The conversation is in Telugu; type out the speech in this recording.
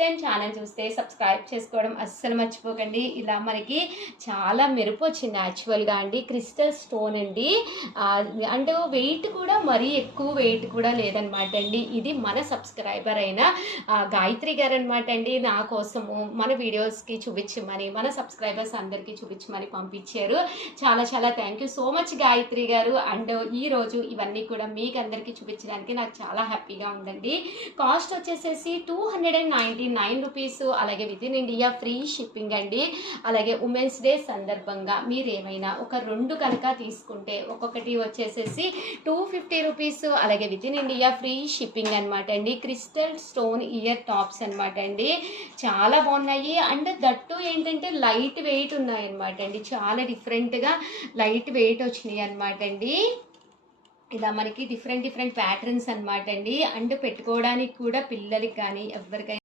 టైం ఛానల్ చూస్తే సబ్స్క్రైబ్ చేసుకోవడం అస్సలు మర్చిపోకండి. ఇలా మనకి చాలా మెరుపు వచ్చింది యాక్చువల్గా అండి. క్రిస్టల్ స్టోన్ అండి. అంటే వెయిట్ కూడా మరీ ఎక్కువ వెయిట్ కూడా లేదనమాట అండి. ఇది మన సబ్స్క్రైబర్ అయిన గాయత్రి గారు అనమాట అండి. నా కోసము మన వీడియోస్కి చూపించమని, మన సబ్స్క్రైబర్స్ అందరికీ చూపించమని పంపించారు. చాలా చాలా thank you so much Gayatri గారు. అండ్ ఈరోజు ఇవన్నీ కూడా మీకు అందరికీ చూపించడానికి నాకు చాలా హ్యాపీగా ఉందండి. కాస్ట్ వచ్చేసేసి 299 రూపీస్. అలాగే with in India free shipping అండి. అలాగే ఉమెన్స్ డే సందర్భంగా మీరు ఏమైనా ఒక 2 కనుక తీసుకుంటే ఒక్కొక్కటి వచ్చేసేసి 250 రూపీస్. అలాగే with in India free shipping అనమాట అండి. క్రిస్టల్ స్టోన్ ఇయర్ టాప్స్ అనమాట అండి. చాలా బాగున్నాయి. అండ్ దట్టు ఏంటంటే లైట్ వెయిట్ ఉన్నాయి అనమాట అండి. చాలా డిఫరెంట్గా లైట్ వెయిట్ వచ్చినాయి అనమాట అండి. ఇలా మనకి డిఫరెంట్ ప్యాటర్న్స్ అనమాట అండి. అండ్ పెట్టుకోవడానికి కూడా పిల్లలకి కానీ ఎవరికైనా